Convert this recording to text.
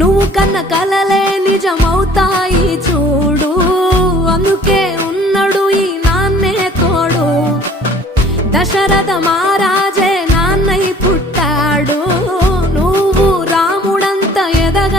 నువ్వు కన్న కలలే నిజమవుతాయి చూడు, అందుకే ఉన్నాడు ఈ నాన్నే తోడు. దశరథ మహారాజే నాన్నై పుట్టాడు, నువ్వు రాముడంత ఎదగ